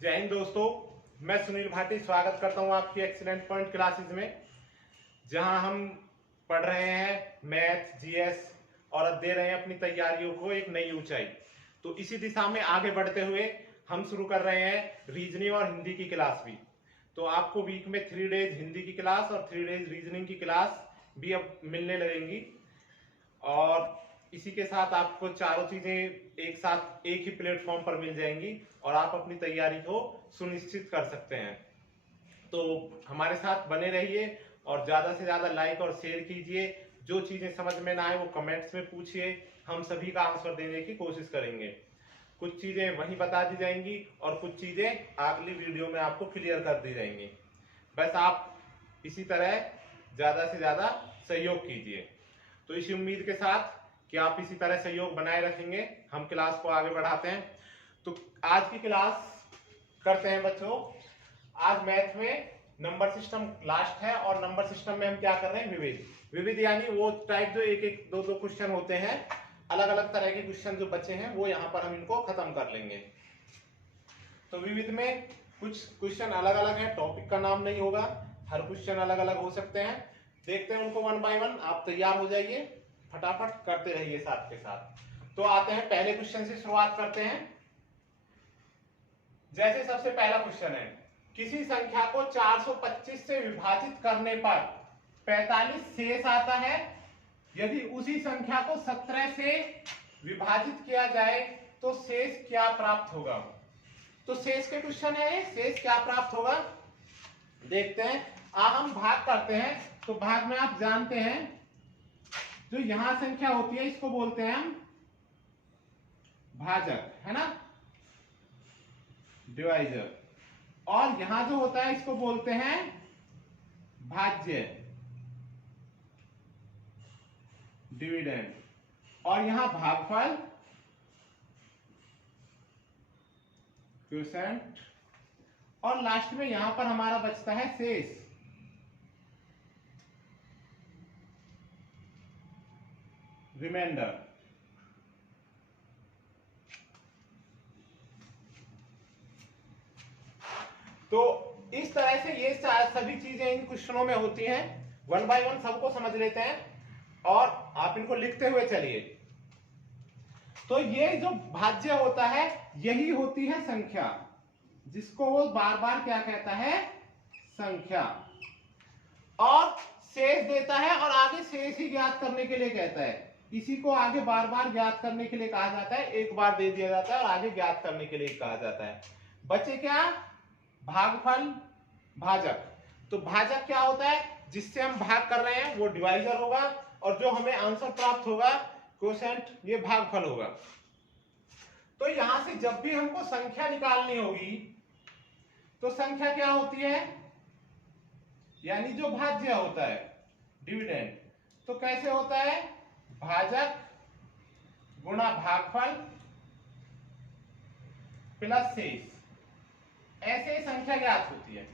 जय हिंद दोस्तों, मैं सुनील भाटी स्वागत करता हूं आपकी एक्सीलेंट पॉइंट क्लासेस में, जहां हम पढ़ रहे हैं मैथ, जीएस और अब दे रहे हैं अपनी तैयारियों को एक नई ऊंचाई। तो इसी दिशा में आगे बढ़ते हुए हम शुरू कर रहे हैं रीजनिंग और हिंदी की क्लास भी। तो आपको वीक में 3 डेज हिंदी की क्लास और 3 डेज रीजनिंग की क्लास भी अब मिलने लगेंगी और इसी के साथ आपको चारों चीजें एक साथ एक ही प्लेटफॉर्म पर मिल जाएंगी और आप अपनी तैयारी को सुनिश्चित कर सकते हैं। तो हमारे साथ बने रहिए और ज्यादा से ज्यादा लाइक और शेयर कीजिए। जो चीजें समझ में ना आए वो कमेंट्स में पूछिए, हम सभी का आंसर देने की कोशिश करेंगे। कुछ चीजें वहीं बता दी जाएंगी और कुछ चीजें अगली वीडियो में आपको क्लियर कर दी जाएंगी। बस आप इसी तरह ज्यादा से ज्यादा सहयोग कीजिए। तो इसी उम्मीद के साथ कि आप इसी तरह सहयोग बनाए रखेंगे, हम क्लास को आगे बढ़ाते हैं। तो आज की क्लास करते हैं बच्चों। आज मैथ में नंबर सिस्टम लास्ट है और नंबर सिस्टम में हम क्या कर रहे हैं, विविध। विविध यानी वो टाइप जो एक एक दो दो क्वेश्चन होते हैं, अलग अलग तरह के क्वेश्चन जो बचे हैं वो यहाँ पर हम इनको खत्म कर लेंगे। तो विविध में कुछ क्वेश्चन अलग अलग है, टॉपिक का नाम नहीं होगा, हर क्वेश्चन अलग अलग हो सकते हैं। देखते हैं उनको 1 बाय 1। आप तैयार हो जाइए, फटाफट करते रहिए साथ के साथ। तो आते हैं पहले क्वेश्चन से, शुरुआत करते हैं। जैसे सबसे पहला क्वेश्चन है, किसी संख्या को 425 से विभाजित करने पर 45 शेष आता है। यदि उसी संख्या को 17 से विभाजित किया जाए तो शेष क्या प्राप्त होगा। तो शेष के क्वेश्चन है, शेष क्या प्राप्त होगा देखते हैं। हम भाग करते हैं। तो भाग में आप जानते हैं जो यहां संख्या होती है इसको बोलते हैं हम भाजक, है ना, डिवाइजर। और यहां जो होता है इसको बोलते हैं भाज्य, डिविडेंड। और यहां भागफल, क्वोशिएंट। और लास्ट में यहां पर हमारा बचता है शेष, रिमाइंडर। तो इस तरह से ये सभी चीजें इन क्वेश्चनों में होती हैं। 1 बाय 1 सबको समझ लेते हैं और आप इनको लिखते हुए चलिए। तो ये जो भाज्य होता है यही होती है संख्या, जिसको वो बार बार क्या कहता है, संख्या। और शेष देता है और आगे शेष ही ज्ञात करने के लिए कहता है। इसी को आगे बार बार ज्ञात करने के लिए कहा जाता है, एक बार दे दिया जाता है और आगे ज्ञात करने के लिए कहा जाता है। बचे क्या, भागफल, भाजक। तो भाजक क्या होता है, जिससे हम भाग कर रहे हैं वो डिवाइजर होगा और जो हमें आंसर प्राप्त होगा क्वोशिएंट, ये भागफल होगा। तो यहां से जब भी हमको संख्या निकालनी होगी तो संख्या क्या होती है, यानी जो भाज्य होता है, डिविडेंड। तो कैसे होता है, भाजक गुणा भागफल प्लस शेष, ऐसे ही संख्या ज्ञात होती है।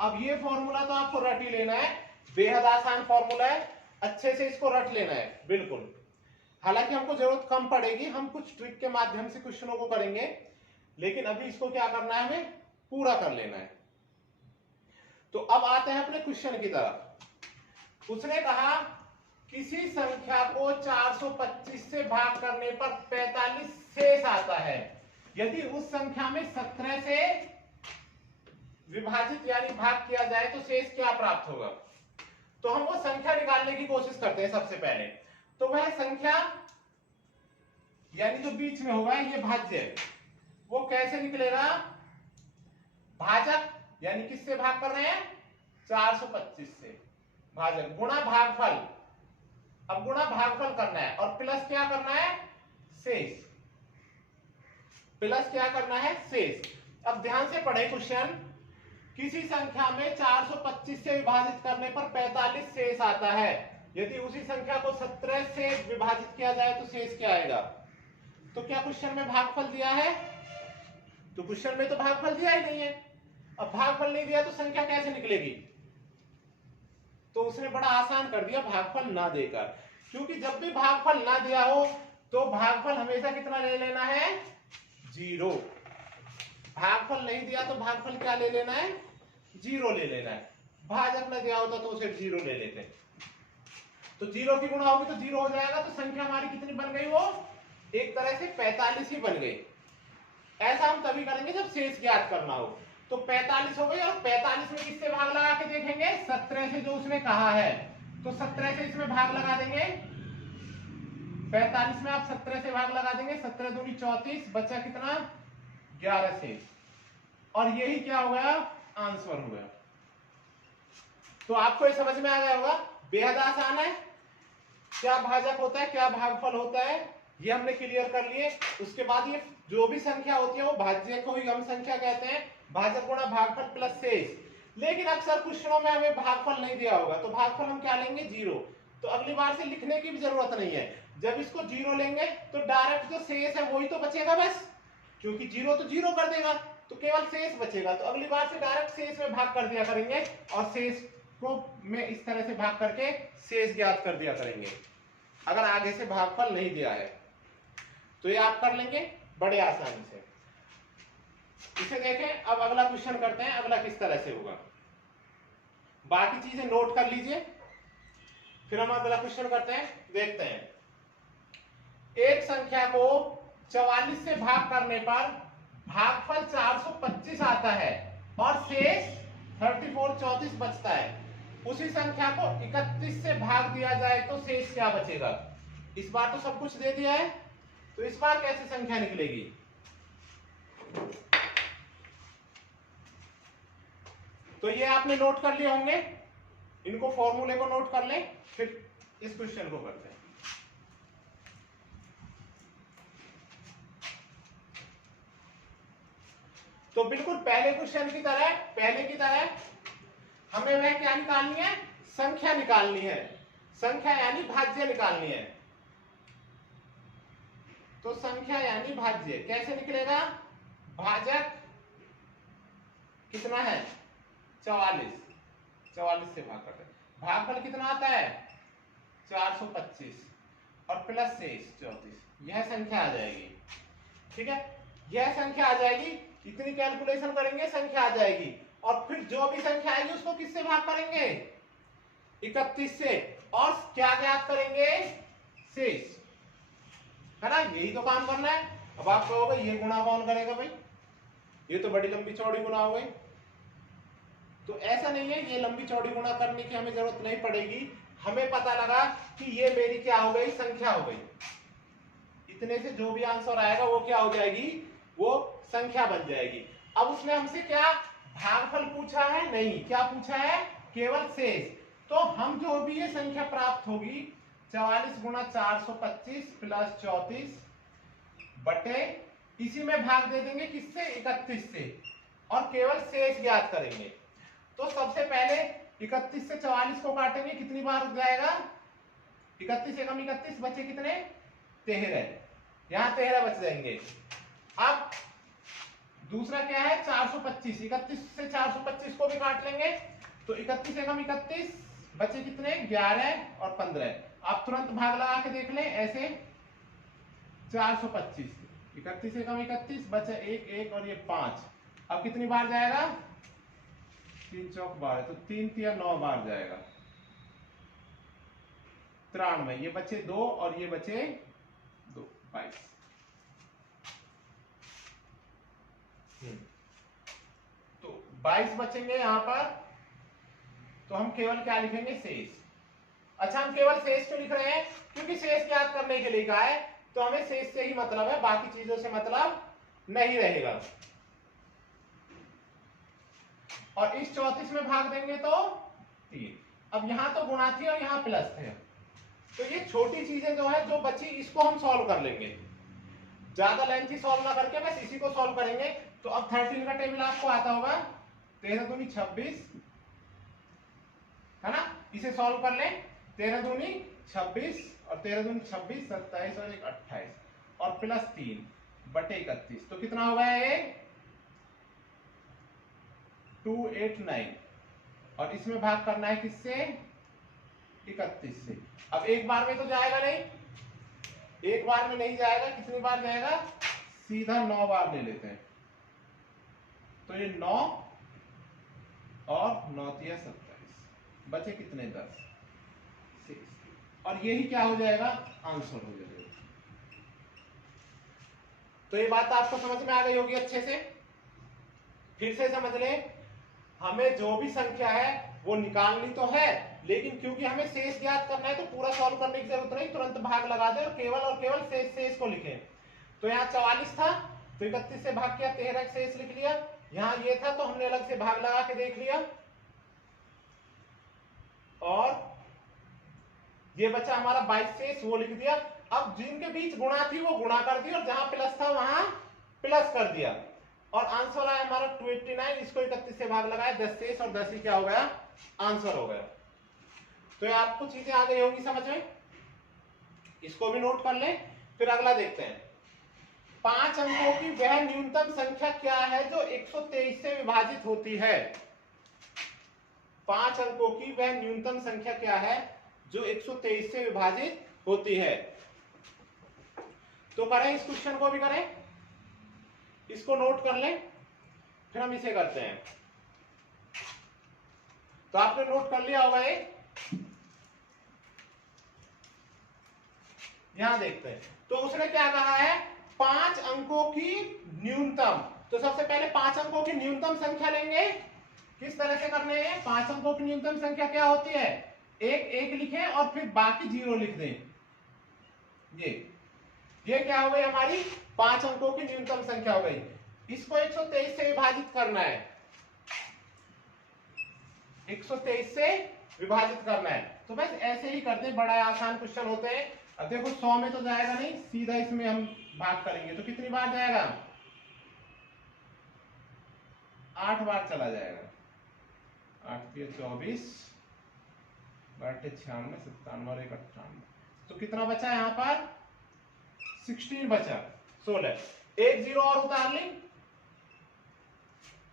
अब ये फॉर्मूला तो आपको रट ही लेना है, बेहद आसान फॉर्मूला है, अच्छे से इसको रट लेना है बिल्कुल। हालांकि हमको जरूरत कम पड़ेगी, हम कुछ ट्रिक के माध्यम से क्वेश्चनों को करेंगे, लेकिन अभी इसको क्या करना है, हमें पूरा कर लेना है। तो अब आते हैं अपने क्वेश्चन की तरफ। उसने कहा किसी संख्या को 425 से भाग करने पर 45 शेष आता है। यदि उस संख्या में 17 से विभाजित यानी भाग किया जाए तो शेष क्या प्राप्त होगा। तो हम वो संख्या निकालने की कोशिश करते हैं सबसे पहले। तो वह संख्या यानी जो बीच में होगा ये भाज्य, वो कैसे निकलेगा, भाजक यानी किससे भाग कर रहे हैं, 425 से, भाजक गुणा भागफल। अब गुणा भागफल करना है और प्लस क्या करना है, शेष। प्लस क्या करना है, शेष। अब ध्यान से पढ़े क्वेश्चन। किसी संख्या में 425 से विभाजित करने पर 45 शेष आता है। यदि उसी संख्या को 17 से विभाजित किया जाए तो शेष क्या आएगा। तो क्या क्वेश्चन में भागफल दिया है, तो क्वेश्चन में तो भागफल दिया ही नहीं है। अब भागफल नहीं दिया तो संख्या कैसे निकलेगी। तो उसने बड़ा आसान कर दिया, भागफल ना देकर। क्योंकि जब भी भागफल ना दिया हो तो भागफल हमेशा कितना ले लेना है, 0। भागफल नहीं दिया तो भागफल क्या ले लेना है, 0 ले लेना है। भाजक न दिया होता तो सिर्फ 0 ले लेते। तो 0 की गुणा होगी तो 0 हो जाएगा, तो संख्या हमारी कितनी बन गई, वो एक तरह से 45 ही बन गई। ऐसा हम तभी करेंगे जब शेष ज्ञात करना हो। तो 45 हो गई, और 45 में किससे भाग लगा के देखेंगे, 17 से, जो उसने कहा है। तो 17 से इसमें भाग लगा देंगे, 45 में आप 17 से भाग लगा देंगे, 17 दूनी 34, बचा कितना, 11 शेष। और यही क्या हो गया, आंसर हो गया। तो आपको ये समझ में आ गया होगा, बेहद आसान है। क्या भाजक होता है, क्या भागफल होता है, ये हमने क्लियर कर लिए। उसके बाद ये जो भी संख्या होती है वो भाज्य को ही हम संख्या कहते हैं, भाजक गुणा भागफल प्लस शेष। लेकिन अक्सर क्वेश्चनों में हमें भागफल नहीं दिया होगा, तो भागफल हम क्या लेंगे, 0। तो अगली बार से लिखने की भी जरूरत नहीं है। जब इसको 0 लेंगे तो डायरेक्ट जो शेष है वही तो बचेगा बस, क्योंकि 0 तो 0 कर देगा, तो केवल शेष बचेगा। तो अगली बार से डायरेक्ट शेष में भाग कर दिया करेंगे, और शेष को में इस तरह से भाग करके शेष ज्ञात कर दिया करेंगे, अगर आगे से भागफल नहीं दिया है। तो ये आप कर लेंगे बड़े आसानी से। इसे देखें, अब अगला क्वेश्चन करते हैं, अगला किस तरह से होगा। बाकी चीजें नोट कर लीजिए, फिर हम अगला क्वेश्चन करते हैं, देखते हैं। एक संख्या को 44 से भाग करने पर भागफल 425 आता है और शेष 34 बचता है। उसी संख्या को 31 से भाग दिया जाए तो शेष क्या बचेगा। इस बार तो सब कुछ दे दिया है, तो इस बार कैसे संख्या निकलेगी। तो ये आपने नोट कर लिए होंगे, इनको फॉर्मूले को नोट कर लें, फिर इस क्वेश्चन को करते हैं। तो बिल्कुल पहले क्वेश्चन की तरह, पहले की तरह हमें वह क्या निकालनी है, संख्या निकालनी है। संख्या यानी भाज्य निकालनी है। तो संख्या यानी भाज्य कैसे निकलेगा, भाजक कितना है, 44 से भाग करते हैं, भागफल कितना आता है 425 और प्लस शेष 34, यह संख्या आ जाएगी। ठीक है, यह संख्या आ जाएगी, इतनी कैलकुलेशन करेंगे संख्या आ जाएगी। और फिर जो भी संख्या आएगी उसको किससे भाग करेंगे, 31 से, और क्या ज्ञात करेंगे, शेष, है ना, यही तो काम करना है। अब आप कहोगे ये गुणा कौन करेगा भाई, ये तो बड़ी लंबी चौड़ी गुणा हो गई। तो ऐसा नहीं है, ये लंबी चौड़ी गुणा करने की हमें जरूरत नहीं पड़ेगी। हमें पता लगा कि ये मेरी क्या हो गई, संख्या हो गई। इतने से जो भी आंसर आएगा वो क्या हो जाएगी, वो संख्या बन जाएगी। अब उसने हमसे क्या भागफल पूछा है, नहीं, क्या पूछा है, केवल शेष। तो हम जो भी ये संख्या प्राप्त होगी 44 गुणा 425 प्लस 34 बटे, इसी में भाग दे देंगे किससे, 31 से, और केवल शेष ज्ञात करेंगे। तो सबसे पहले 31 से 44 को काटेंगे, कितनी बार जाएगा, 31 एकम 31, बचे कितने, 13, यहां 13 बच जाएंगे। अब दूसरा क्या है 425, 31 से 425 को भी काट लेंगे, तो 31 एकम 31, बचे कितने, 11 और 15। आप तुरंत भाग लगा के देख लें ऐसे, 425, 31 एकम 31, बचे 1 1 और ये 5। अब कितनी बार जाएगा, 3 चौक 12, तो 3 3 9 बार जाएगा, 93। ये बचे 2 और ये बचे 2, 22। तो 22 बचेंगे यहां पर, तो हम केवल क्या लिखेंगे, शेष। अच्छा, हम केवल शेष क्यों लिख रहे हैं, क्योंकि शेष ज्ञात करने के लिए कहा है, तो हमें शेष से ही मतलब है, बाकी चीजों से मतलब नहीं रहेगा। और इस 34 में भाग देंगे तो 3। अब यहां तो गुणा थी और यहां प्लस थे, तो ये छोटी चीजें जो है जो बची, इसको हम सॉल्व कर लेंगे, ज्यादा लेंथी सॉल्व ना करके बस इसी को सॉल्व करेंगे। तो अब 13 का टेबल आपको आता होगा, 13 दूनी 26, है ना, इसे सॉल्व कर लें, 13 दूनी 26 और 13 दूनी 26, 27 और 1 28 और प्लस 3 बटे 31, तो कितना होगा ये 289, और इसमें भाग करना है किससे, 31 से। अब एक बार में तो जाएगा नहीं, एक बार में नहीं जाएगा, कितनी बार जाएगा, सीधा 9 बार ले लेते हैं, तो ये 9 और 9 तिया 27, बचे कितने 10, 6, और यही क्या हो जाएगा आंसर हो जाएगा। तो ये बात आपको समझ में आ गई होगी अच्छे से। फिर से समझ लें, हमें जो भी संख्या है वो निकालनी तो है, लेकिन क्योंकि हमें शेष ज्ञात करना है तो पूरा सॉल्व करने की जरूरत नहीं, तुरंत भाग लगा दे और केवल शेष को लिखें। तो यहाँ 44 था तो 31 से भाग किया, 13 शेष लिख लिया। यहाँ ये था तो हमने अलग से भाग लगा के देख लिया, और ये बचा हमारा 22 शेष, वो लिख दिया। अब जिनके बीच गुणा थी वो गुणा कर दी, और जहां प्लस था वहां प्लस कर दिया, और आंसर आया हमारा 289। इसको 31 से भाग लगाया, 10 शेष और 10 ही क्या हो गया आंसर हो गया। तो ये आपको चीजें आ गई होंगी समझ में, इसको भी नोट कर ले। फिर अगला देखते हैं, 5 अंकों की वह न्यूनतम संख्या क्या है जो 123 से विभाजित होती है। 5 अंकों की वह न्यूनतम संख्या क्या है जो 123 से विभाजित होती है। तो करें, इस क्वेश्चन को भी करें, इसको नोट कर लें, फिर हम इसे करते हैं। तो आपने नोट कर लिया होगा ये, यहां देखते हैं। तो उसने क्या कहा है, 5 अंकों की न्यूनतम। तो सबसे पहले 5 अंकों की न्यूनतम संख्या लेंगे। किस तरह से करने हैं, 5 अंकों की न्यूनतम संख्या क्या होती है, एक लिखें और फिर बाकी 0 लिख दें। ये क्या हो गई हमारी 5 अंकों की न्यूनतम संख्या हो गई। इसको 123 से विभाजित करना है, 123 से विभाजित करना है। तो बस ऐसे ही करते हैं, बड़ा आसान क्वेश्चन होते हैं। अब देखो 100 में तो जाएगा नहीं, सीधा इसमें हम भाग करेंगे तो कितनी बार जाएगा, 8 बार चला जाएगा। 8 के 24, 8 96, 97 और 1 98। तो कितना बचा यहाँ पर 16 बचा, 16, एक 0 और उतार लें।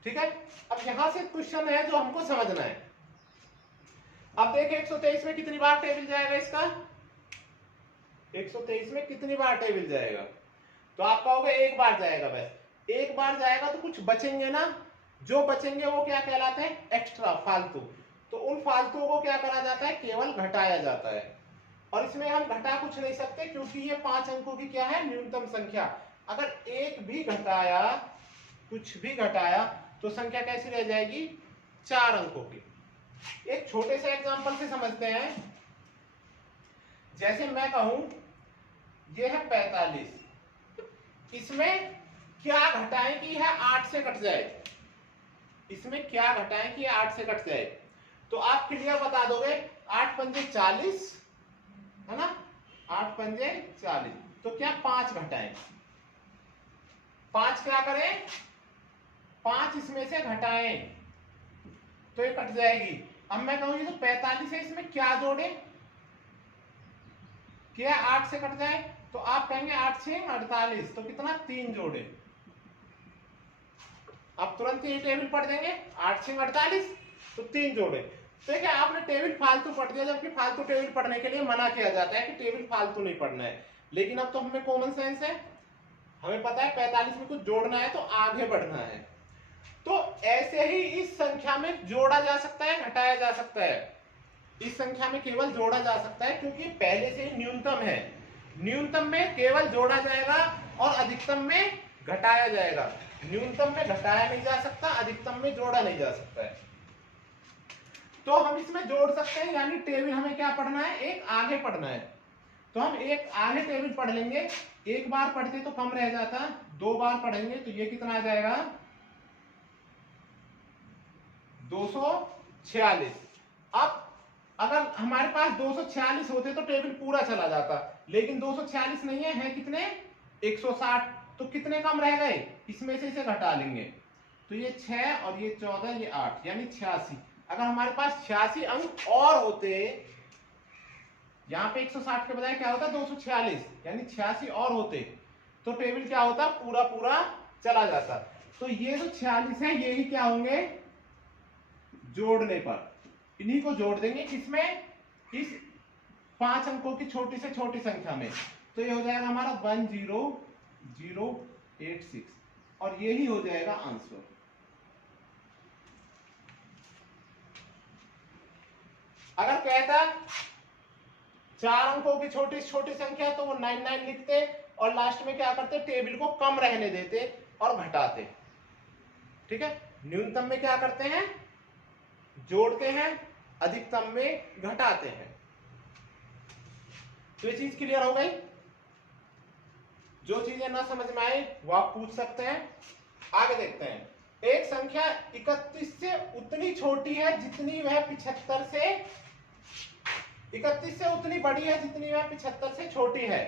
ठीक है, अब यहां से क्वेश्चन है जो हमको समझना है। अब देखिए 123 में कितनी बार टेबल जाएगा इसका, 123 में कितनी बार टेबल जाएगा। तो आप कहोगे एक बार जाएगा, बस एक बार जाएगा। तो कुछ बचेंगे ना, जो बचेंगे वो क्या कहलाते हैं, एक्स्ट्रा, फालतू। तो उन फालतुओं को क्या करा जाता है, केवल घटाया जाता है। और इसमें हम घटा कुछ नहीं सकते क्योंकि ये 5 अंकों की क्या है न्यूनतम संख्या। अगर एक भी घटाया, कुछ भी घटाया, तो संख्या कैसी रह जाएगी, 4 अंकों की। एक छोटे से एग्जांपल से समझते हैं। जैसे मैं कहूं ये है 45, इसमें क्या घटाएं कि यह 8 से कट जाए, इसमें क्या घटाएं कि 8 से कट जाए। तो आप क्लियर बता दोगे, 8 पंजे 40 है ना, 8 पंजे 40। तो क्या 5 घटाएं, 5 क्या करें, 5 इसमें से घटाएं तो ये कट जाएगी। अब मैं कहूं ये तो 45 है, इसमें क्या जोड़े, क्या 8 से कट जाए। तो आप कहेंगे 8 से 48, तो कितना 3 जोड़े। आप तुरंत ये टेबल पढ़ देंगे, 8 से 48 तो 3 जोड़े। तो क्या आपने टेबल फालतू पढ़ दिया, जबकि फालतू टेबल पढ़ने के लिए मना किया जाता है कि टेबल फालतू नहीं पढ़ना है। लेकिन अब तो हमें कॉमन सेंस है, हमें पता है 45 में कुछ जोड़ना है तो आगे बढ़ना है। तो ऐसे ही इस संख्या में जोड़ा जा सकता है, घटाया जा सकता है। इस संख्या में केवल जोड़ा जा सकता है क्योंकि पहले से ही न्यूनतम है। न्यूनतम में केवल जोड़ा जाएगा और अधिकतम में घटाया जाएगा। न्यूनतम में घटाया नहीं जा सकता, अधिकतम में जोड़ा नहीं जा सकता है। तो हम इसमें जोड़ सकते हैं, यानी टेबल हमें क्या पढ़ना है, एक आगे पढ़ना है। तो हम एक आगे टेबल पढ़ लेंगे। एक बार पढ़ते तो कम रह जाता, 2 बार पढ़ेंगे तो ये कितना आ जाएगा 246। अब अगर हमारे पास 246 होते तो टेबल पूरा चला जाता, लेकिन 246 नहीं है, कितने 160। तो कितने कम रह गए, इसमें से इसे घटा लेंगे। तो ये 6 और ये 14, ये 8, यानी 86। अगर हमारे पास 86 अंक और होते, यहां पे 160 के बजाय क्या होता 246, यानी 86 और होते तो टेबल क्या होता, पूरा पूरा चला जाता। तो ये जो 46 है यही क्या होंगे, जोड़ने पर इन्हीं को जोड़ देंगे, किसमें, इस 5 अंकों की छोटी से छोटी संख्या में। तो ये हो जाएगा हमारा 10086 और यही हो जाएगा आंसर। अगर कहता 4 अंकों की छोटी से छोटी संख्या तो वो 99 लिखते और लास्ट में क्या करते, टेबल को कम रहने देते और घटाते। ठीक है, न्यूनतम में क्या करते हैं, जोड़ते हैं, अधिकतम में घटाते हैं। तो ये चीज क्लियर हो गई। जो चीजें ना समझ में आई वो आप पूछ सकते हैं। आगे देखते हैं। एक संख्या 31 से उतनी छोटी है जितनी वह 75 से 31 से उतनी बड़ी है जितनी वह 75 से छोटी है,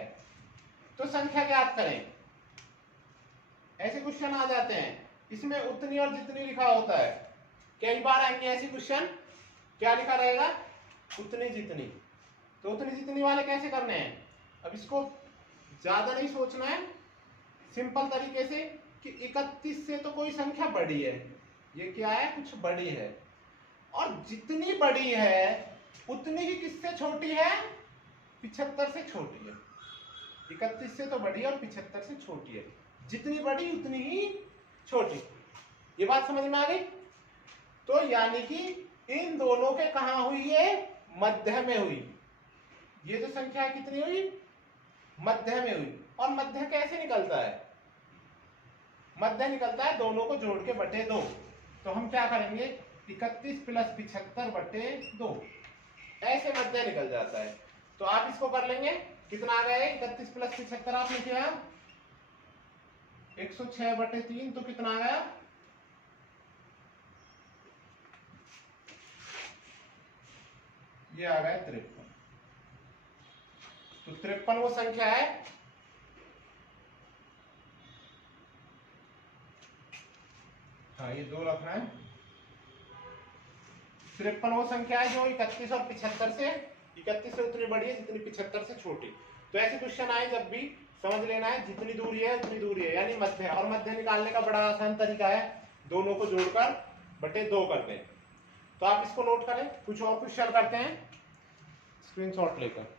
तो संख्या ज्ञात करें। ऐसे क्वेश्चन आ जाते हैं, इसमें उतनी और जितनी लिखा होता है। कई बार आएंगे ऐसे क्वेश्चन, क्या लिखा रहेगा, उतनी जितनी। तो उतनी जितनी वाले कैसे करने हैं, अब इसको ज्यादा नहीं सोचना है, सिंपल तरीके से कि 31 से तो कोई संख्या बड़ी है, ये क्या है, कुछ बड़ी है, और जितनी बड़ी है उतनी ही किससे छोटी है, 75 से छोटी है। 31 से तो बड़ी है और 75 से छोटी है, जितनी बड़ी उतनी ही छोटी। ये बात समझ में आ गई। तो यानी कि इन दोनों के कहां हुई, ये मध्य में हुई। ये जो संख्या कितनी हुई, मध्य में हुई। और मध्य कैसे निकलता है, मध्य निकलता है दोनों को जोड़ के बटे 2। तो हम क्या करेंगे, 31 प्लस 75 बटे 2, ऐसे मध्य निकल जाता है। तो आप इसको कर लेंगे, कितना आ गया, 31 प्लस 75 आपने किया 106 बटे 3, तो कितना आ गया, ये आ गया 53। तो 53 वो संख्या है, हाँ ये 2 रखना है। 53 वो संख्या है जो 31 और 75 से, 31 से उतनी बड़ी है जितनी 75 से छोटी। तो ऐसे क्वेश्चन आए जब भी समझ लेना है जितनी दूरी है उतनी दूरी है, यानी मध्य। और मध्य निकालने का बड़ा आसान तरीका है, दोनों को जोड़कर बटे 2 करते हैं। तो आप इसको नोट करें। कुछ और क्वेश्चन करते हैं स्क्रीनशॉट लेकर।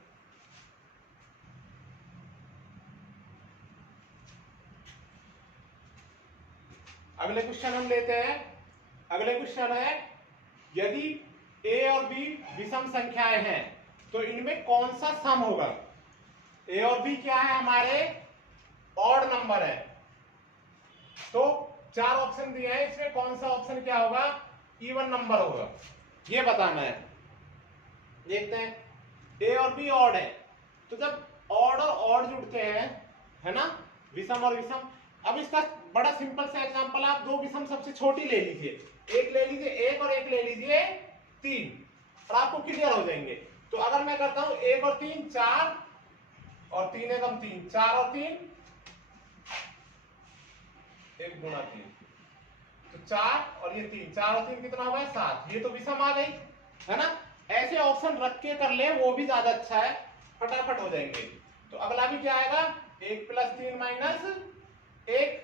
अगले क्वेश्चन हम लेते हैं। अगले क्वेश्चन है, यदि a और b विषम संख्याएं हैं तो इनमें कौन सा सम होगा। a और b क्या है, हमारे ऑड नंबर है। तो 4 ऑप्शन दिए हैं, इसमें कौन सा ऑप्शन क्या होगा, इवन नंबर होगा, ये बताना है। देखते हैं, a और b ऑड है, तो जब ऑड और ऑड जुड़ते हैं, है ना, विषम और विषम। अब इसका बड़ा सिंपल सा एग्जांपल, आप 2 विषम सबसे छोटी ले लीजिए, एक ले लीजिए 1 और एक ले लीजिए 3, और आपको क्लियर हो जाएंगे। तो अगर मैं करता हूं 1 और 3 4, और 3 एकम 3, 4 और 3 1 गुणा 3, तो 4 और ये 3, 4 और 3 कितना होगा 7। ये तो विषम आ गई, है ना। ऐसे ऑप्शन रख के कर ले, वो भी ज्यादा अच्छा है, फटाफट हो जाएंगे। तो अगला भी क्या आएगा, 1 + 3 - 1,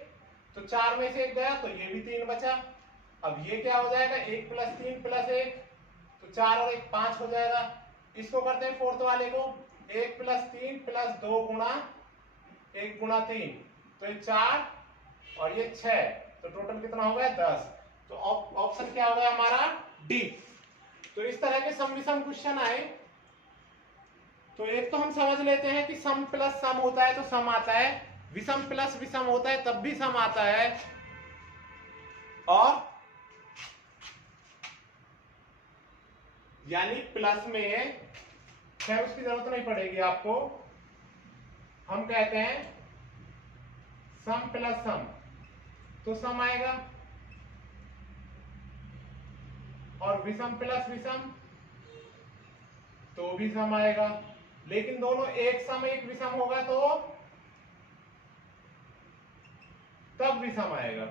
तो 4 में से 1 गया तो ये भी 3 बचा। अब ये क्या हो जाएगा, 1 + 3 + 1, तो 4 और 1 5 हो जाएगा। इसको करते हैं फोर्थ वाले को, 1 + 3 + 2 गुणा 1 गुणा 3, तो ये 4 और ये 6, तो टोटल कितना हो गया 10। तो ऑप्शन क्या हो गया हमारा, डी। तो इस तरह के सम विषम क्वेश्चन आए तो एक तो हम समझ लेते हैं कि सम प्लस सम होता है तो सम आता है, विषम प्लस विषम होता है तब भी सम आता है, और यानी प्लस में खैर उसकी जरूरत नहीं पड़ेगी आपको। हम कहते हैं सम प्लस सम तो सम आएगा, और विषम प्लस विषम तो भी सम आएगा। लेकिन दोनों एक सम एक विषम होगा तो तब विषम आएगा।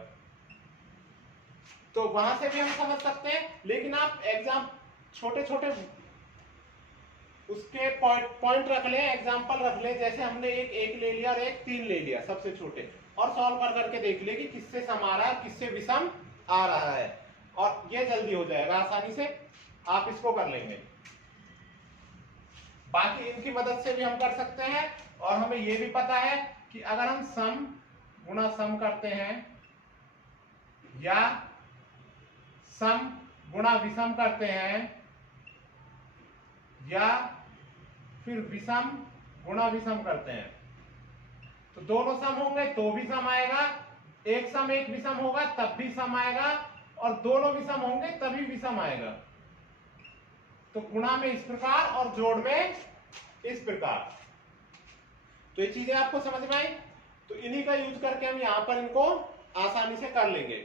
तो वहां से भी हम समझ सकते हैं, लेकिन आप एग्जाम छोटे छोटे उसके पॉइंट रख लें, एग्जांपल रख लें। जैसे हमने एक ले लिया और एक 3 ले लिया सबसे छोटे, और सॉल्व कर करके देख ले कि किससे सम आ रहा है किससे विषम आ रहा है, और ये जल्दी हो जाएगा आसानी से, आप इसको कर लेंगे। बाकी इनकी मदद से भी हम कर सकते हैं। और हमें ये भी पता है कि अगर हम सम गुणा सम करते हैं या सम गुणा विषम करते हैं या फिर विषम गुणा विषम करते हैं, तो दोनों सम होंगे तो भी सम आएगा, एक सम एक विषम होगा तब भी सम आएगा, और दोनों विषम होंगे तभी विषम आएगा। तो गुणा में इस प्रकार और जोड़ में इस प्रकार। तो ये चीजें आपको समझ में आई, तो इन्हीं का यूज करके हम यहां पर इनको आसानी से कर लेंगे।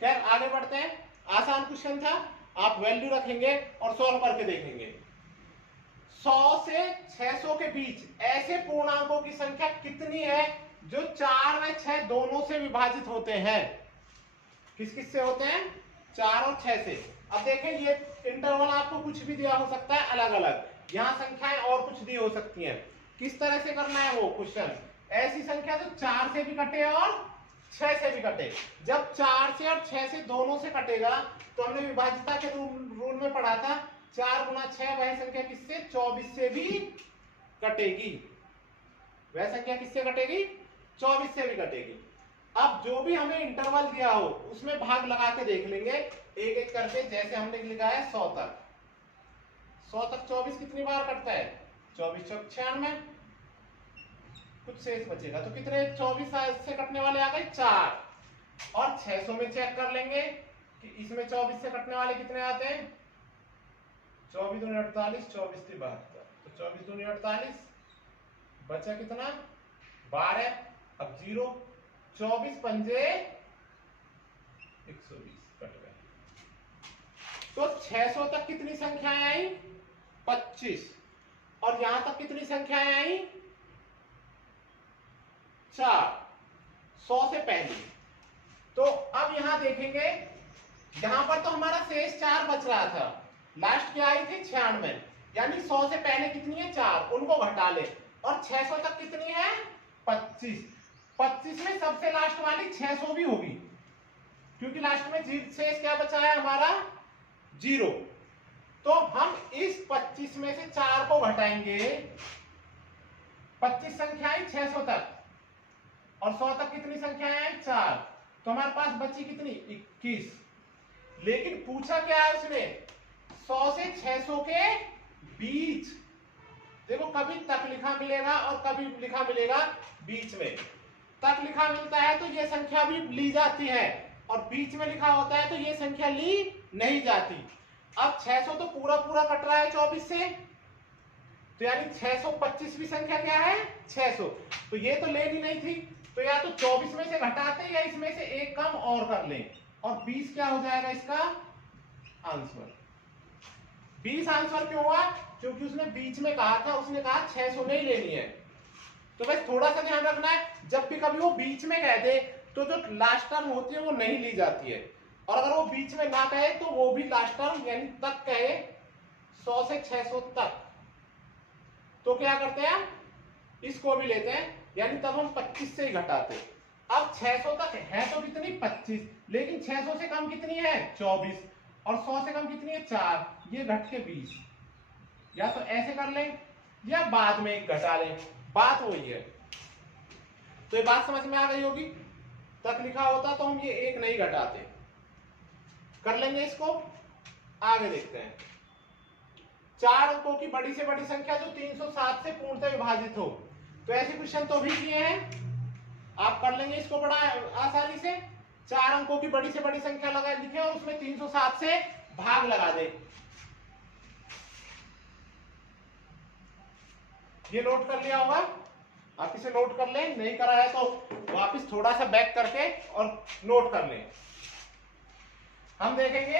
खैर आगे बढ़ते हैं। आसान क्वेश्चन था, आप वैल्यू रखेंगे और सॉल्व करके देखेंगे। 100 से 600 के बीच ऐसे पूर्णांकों की संख्या कितनी है जो 4 व 6 दोनों से विभाजित होते हैं? किस किस से होते हैं? 4 और 6 से। अब देखें, ये इंटरवल आपको कुछ भी दिया हो सकता है अलग अलग, यहां संख्याएं और कुछ दी हो सकती हैं। किस तरह से करना है वो क्वेश्चन? ऐसी संख्या जो 4 से भी कटे और 6 से भी कटे। जब 4 से और 6 से दोनों से कटेगा तो हमने विभाज्यता के रूल में पढ़ा था, 4 गुना 6 वह संख्या किससे? 24 से भी कटेगी। वह संख्या किससे कटेगी? 24 से भी कटेगी। अब जो भी हमें इंटरवल दिया हो उसमें भाग लगा के देख लेंगे एक एक करके। जैसे हमने लिखा है 100 तक, 100 तक 24 कितनी बार कटता है? 24 चौक 96, कुछ शेष बचेगा तो कितने 24 से कटने वाले आ गए? 4। और 600 में चेक कर लेंगे कि इसमें 24 से कटने वाले कितने आते हैं? 24 दूनी 48, 24 की 72, तो 24 दूनी 48, बचा कितना? 12। अब 0, 24 पंजे 120 कट गए। तो 600 तक कितनी संख्याएं आई? 25। और यहां तक कितनी संख्याएं आई? 4, 100 से पहले। तो अब यहां देखेंगे, यहां पर तो हमारा शेष 4 बच रहा था, लास्ट क्या आई थी? 96, यानी 100 से पहले कितनी है? 4, उनको घटा ले। और 600 तक कितनी है? 25। 25 में सबसे लास्ट वाली 600 भी होगी, क्योंकि लास्ट में शेष क्या बचा है हमारा? 0। तो हम इस 25 में से 4 को घटाएंगे। 25 संख्याएं 600 तक, और 100 तक कितनी संख्याएं आई? 4। तो हमारे पास बची कितनी? 21। लेकिन पूछा क्या है उसने? 100 से 600 के बीच। देखो, कभी तक लिखा मिलेगा और कभी लिखा मिलेगा बीच में। तक लिखा मिलता है तो ये संख्या भी ली जाती है, और बीच में लिखा होता है तो ये संख्या ली नहीं जाती। अब 600 तो पूरा पूरा कट रहा है 24 से, तो यानी 625वीं संख्या क्या है? 600। तो ये तो लेनी नहीं थी, तो या तो 24 में से घटाते या इसमें से एक कम और कर लें, और 20 क्या हो जाएगा इसका आंसर? 20 आंसर क्यों हुआ? क्योंकि उसने बीच में कहा था, उसने कहा 600 नहीं लेनी है। तो बस थोड़ा सा ध्यान रखना है, जब भी कभी वो बीच में कह दे तो जो लास्ट टर्म होती है वो नहीं ली जाती है, और अगर वो बीच में ना कहे तो वो भी लास्ट टर्म यानी तक कहे, 100 से 600 तक, तो क्या करते हैं? इसको भी लेते हैं, यानी तब हम 25 से ही घटाते। अब 600 तक है तो कितनी? 25, लेकिन 600 से कम कितनी है? 24, और 100 से कम कितनी है? 4, ये घट के 20। या तो ऐसे कर लें या बाद में एक घटा लें, बात वही है। तो ये बात समझ में आ गई होगी। तक लिखा होता तो हम ये एक नहीं घटाते। कर लेंगे इसको, आगे देखते हैं। 4 अंकों की बड़ी से बड़ी संख्या जो 307 से पूर्णतः विभाजित हो, तो ऐसे क्वेश्चन तो भी किए हैं, आप कर लेंगे इसको बड़ा आसानी से। 4 अंकों की बड़ी से बड़ी संख्या लगा लिखे और उसमें 307 से भाग लगा दे। ये नोट कर लिया होगा, आप इसे नोट कर लें, नहीं करा है तो वापस थोड़ा सा बैक करके और नोट कर लें। हम देखेंगे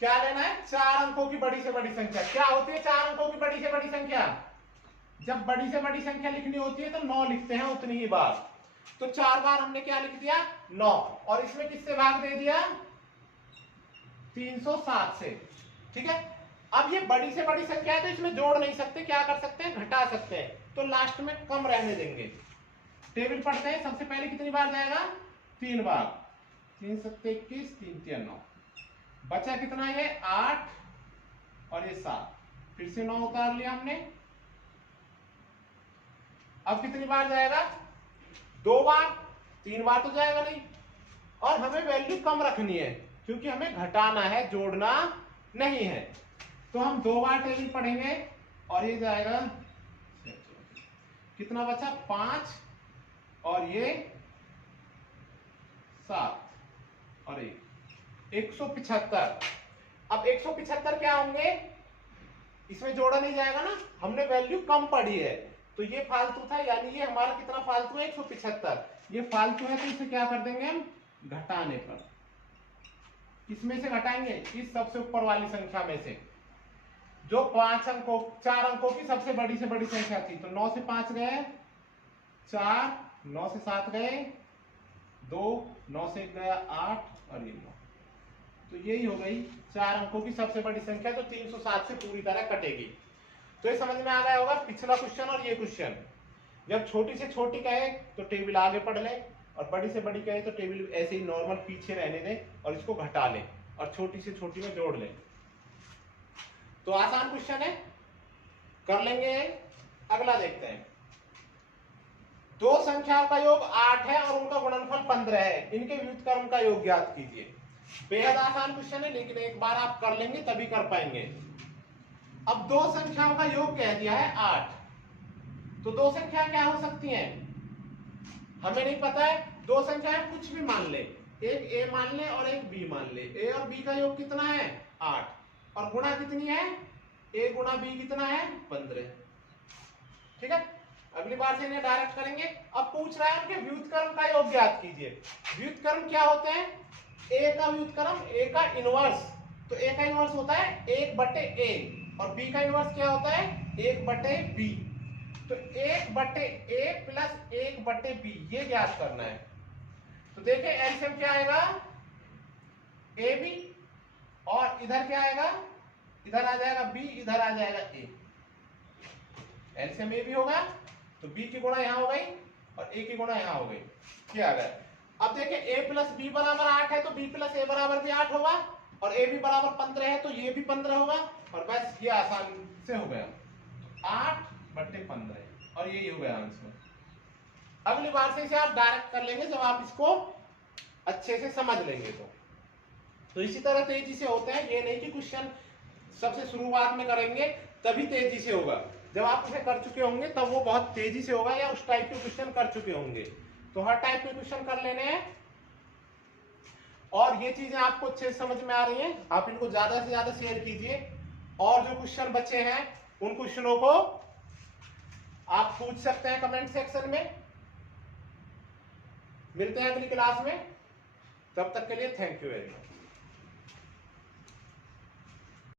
क्या लेना है? 4 अंकों की बड़ी से बड़ी संख्या। क्या होती है 4 अंकों की बड़ी से बड़ी संख्या? जब बड़ी से बड़ी संख्या लिखनी होती है तो 9 लिखते हैं उतनी ही बार। तो 4 बार हमने क्या लिख दिया? 9, और इसमें किससे भाग दे दिया? 307 से। ठीक है, अब ये बड़ी से बड़ी संख्या है तो इसमें जोड़ नहीं सकते, क्या कर सकते हैं? घटा सकते हैं, तो लास्ट में कम रहने देंगे। टेबल पढ़ते हैं, सबसे पहले कितनी बार जाएगा? 3 बार। 3 7 21, 3 3 9, बचा कितना? ये 8 और ये 7, फिर से 9 उतार लिया हमने। अब कितनी बार जाएगा? 2 बार। 3 बार तो जाएगा नहीं, और हमें वैल्यू कम रखनी है क्योंकि हमें घटाना है, जोड़ना नहीं है। तो हम 2 बार टेबल पढ़ेंगे और ये जाएगा कितना बचा 5 और ये 7 और 175। अब 175 क्या होंगे, इसमें जोड़ा नहीं जाएगा ना, हमने वैल्यू कम पढ़ी है तो ये फालतू था, यानी ये हमारा कितना फालतू है 175। ये फालतू है तो इसे क्या कर देंगे हम घटाने पर, किसमें से घटाएंगे, इस सबसे ऊपर वाली संख्या में से, जो 4 अंकों की सबसे बड़ी से बड़ी संख्या थी। तो 9 से 5 गए 4, 9 से 7 गए 2, 9 से 1 गया 8 और ये 9। तो यही हो गई 4 अंकों की सबसे बड़ी संख्या जो 307 से पूरी तरह कटेगी। तो ये समझ में आ गया होगा पिछला क्वेश्चन और ये क्वेश्चन। जब छोटी से छोटी कहे तो टेबल आगे पढ़ ले, और बड़ी से बड़ी कहे तो टेबल ऐसे ही नॉर्मल पीछे रहने दे और इसको घटा ले और छोटी से छोटी में जोड़ ले। तो आसान क्वेश्चन है, कर लेंगे। अगला देखते हैं, दो संख्याओं का योग 8 है और उनका गुणनफल 15 है, इनके व्युत्क्रम का योग ज्ञात कीजिए। बेहद आसान क्वेश्चन है, लेकिन एक बार आप कर लेंगे तभी कर पाएंगे। अब दो संख्याओं का योग कह दिया है 8, तो दो संख्या क्या हो सकती हैं हमें नहीं पता है। दो संख्याएं कुछ भी मान ले, एक ए मान ले और एक बी मान ले। ए और बी का योग कितना है 8 और गुणा कितनी है, ए गुणा बी कितना है 15। ठीक है, अगली बार से इन्हें डायरेक्ट करेंगे। अब पूछ रहा है उनके व्युत्क्रम का योग ज्ञात कीजिए। व्युत्क्रम क्या होते हैं, ए का व्युत्क्रम, ए का इनवर्स। तो ए का इनवर्स होता है 1/a और बी का इनवर्स क्या होता है 1/b। तो 1/a प्लस 1/b ये ज्ञात करना है। तो देखें एलसीएम क्या आएगा ए बी, और इधर क्या आएगा, इधर आ जाएगा बी, इधर आ जाएगा ए। एलसीएम ए बी होगा तो बी की गुणा यहां हो गई और ए की गुणा यहां हो गई, क्या आ गया। अब देखें a प्लस बी बराबर 8 है तो b प्लस ए बराबर भी 8 होगा, और ए बी बराबर 15 है तो ये भी 15 होगा, और बस ये आसान से हो गया 8/15 और यही हो गया आंसर। अगली बार से इसे आप डायरेक्ट कर लेंगे जब आप इसको अच्छे से समझ लेंगे। तो इसी तरह तेजी से होते हैं, ये नहीं कि क्वेश्चन सबसे शुरुआत में करेंगे तभी तेजी से होगा। जब आप उसे कर चुके होंगे तब वो बहुत तेजी से होगा, या उस टाइप के क्वेश्चन कर चुके होंगे। तो हर टाइप के क्वेश्चन कर लेने हैं, और ये चीजें आपको अच्छे से समझ में आ रही हैं, आप इनको ज्यादा से ज्यादा शेयर कीजिए। और जो क्वेश्चन बचे हैं उन क्वेश्चनों को आप पूछ सकते हैं कमेंट सेक्शन में। मिलते हैं अगली क्लास में, तब तक के लिए थैंक यू वेरी मच।